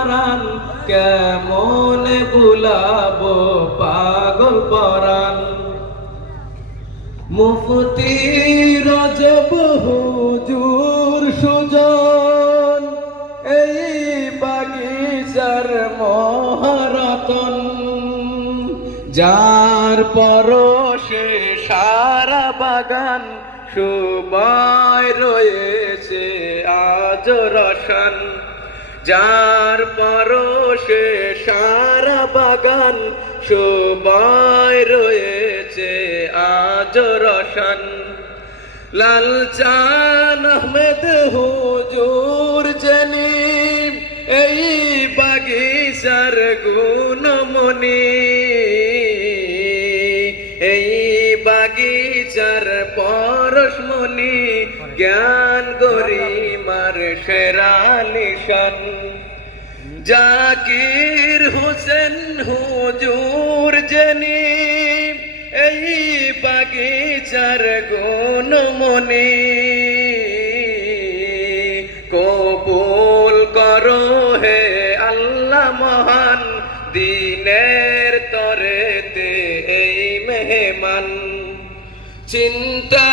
হারান, কেমন বুলাবো পাগল পরাণ। মুফতি রজব হুজুর সুজন, এই বাগিচার মহারতন, যার পরশে সারা বাগান সময় রয়েছে আজ রসান। যার পরশে সারা বাগান সময় রয়েছে আজ রসান। লালচান আহমেদ হুজুর যিনি, এই বাগিচার গুণমণি, এই বাগিচার পরশমণি, জ্ঞান গরিমার সেরা নিশান। জাকির হোসেন হুজুর যিনি, এই বাগিচার গুণমণি, কবুল করো হে আল্লাহ মহান, দিনের তরেতে এই মেহমান। চিন্তা